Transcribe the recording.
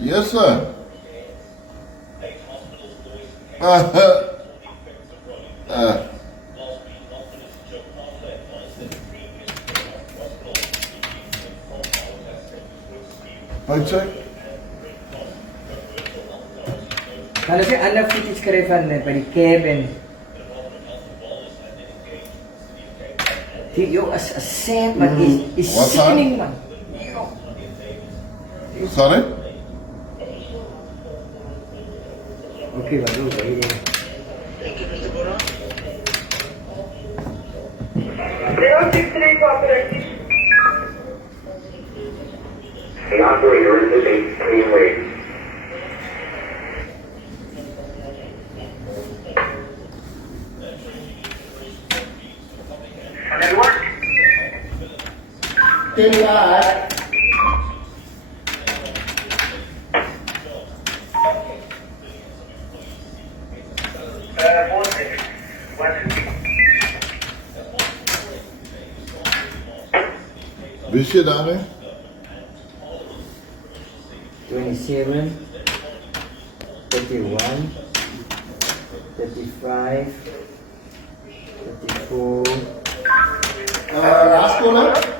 Yes, sir. Paycheck? Kalau saya anak fetish kerefan na pari Kevin. Yo as a set but is What's sickening man. Sorry? Okay, baru baik. The operator is a clean rate. Network. Telihat. Bir şey daha mı? 27, 31, 35, 34. Last caller?